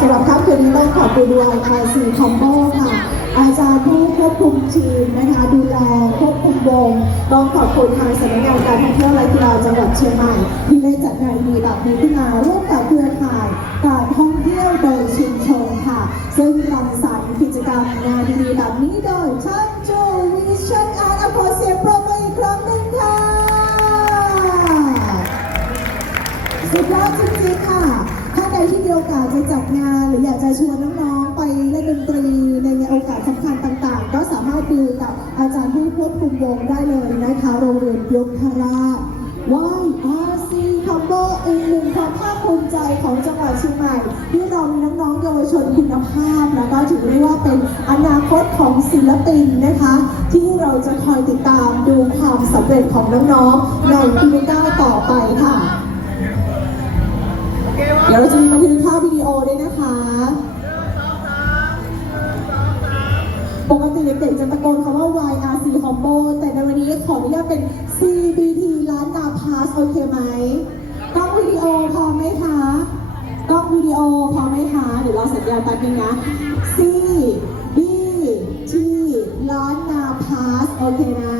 สำหรับค่ำคืนนี้ต้องขอบคุณด้วย IC Combo ค่ะ อาจารย์ผู้ควบคุมทีมนะคะ ดูแลควบคุมวงต้องขอบคุณทางสำนักงานการท่องเที่ยวและกีฬาจังหวัดเชียงใหม่ที่ได้จัดงานดีแบบนี้ขึ้นมาร่วมกับเครือข่ายการท่องเที่ยวโดยชุมชนค่ะ ซึ่งรังสรรค์กิจกรรมงานดีๆแบบนี้โดยช่าน อกาสจะจัดงานหรืออยากจะชวนน้องๆไปเล่นดนตรีในโอกาสสำคัญต่างๆ ก็สามารถดูกับอาจารย์ผู้ควบคุมวงได้เลยนะคะโรงเรียนยกทราช YRC คัมโบอีกหนึ่งความภาคภูมิใจของจังหวัดเชียงใหม่ ที่เรามีน้องๆเยาวชนคุณภาพแล้วก็ถือได้ว่าเป็นอนาคตของศิลปินนะคะ ที่เราจะคอยติดตามดูความสำเร็จของน้องๆในปีหน้าต่อไปค่ะ โอด้วยนะคะ ปกติเด็กๆจะตะโกนคำว่า YRC Combo แต่ในวันนี้ขออนุญาตเป็น CBT ล้านนาพาสโอเคไหมกล้องวิดีโอพอไหมคะกล้องวิดีโอพอไหมคะเดี๋ยวราสัญญาณแป๊บนึงนะ CBT ล้านนาพาสโอเคนะ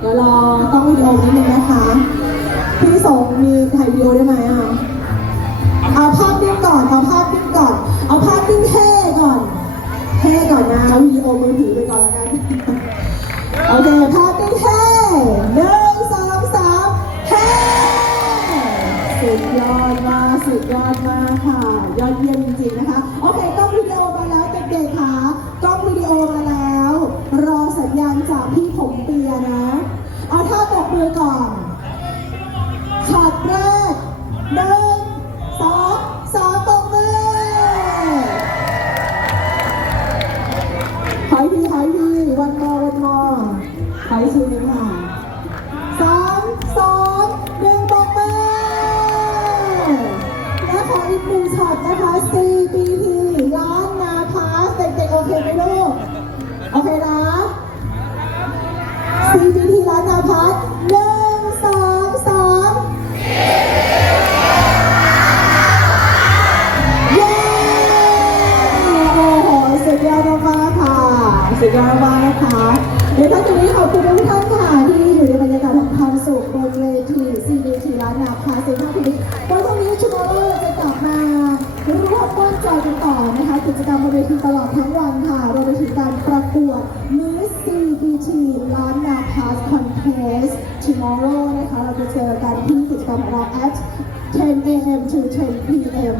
เดี๋ยวรอกล้องวิดีโอนิดนึงนะคะ อนนะวิดีโอมือถือไปก่อนแล้วกัน โอเคภาพนิ่งเท่หนึ่งสองสามเท่สุดยอดมากสุดยอดมากค่ะ ยอดเยี่ยมจริงๆนะคะ โอเคกล้องวิดีโอมาแล้วเด็กๆค่ะกล้องวิดีโอมาแล้ว รอสัญญาณจากพี่ผมเปียนะ เอาท่าตบมือก่อน ขายดีวันมอวันมอขออีกทีหนึงค่ะสามสองหนึ่งตบมือและขออีกหนึ่งช็อตนะคะ CBT ร้านนาพาสเด็กๆโอเคไหมลูก โอเคนะ CBT ร้านนาพาหนึ่งส สุดยอดมากนะคะเดี๋ยวท่านจุนี้ขอบคุณทุกท่านค่ะที่อยู่ในบรรยากาศของความสุขบนเวที CBT ร้านนาคาเซ็นทรัลพิพิธวันพรุ่งนี้ชูโมโราจะกลับมาร่วมต้นจอยกันต่อนะคะกิจกรรมบนเวทีตลอดทั้งวันค่ะรวมไปถึงการประกวด Miss CBT ร้านนาคา Contest tomorrow นะคะเราจะเจอกันที่กิจกรรมของเรา at 10 a.m. to 10 p.m.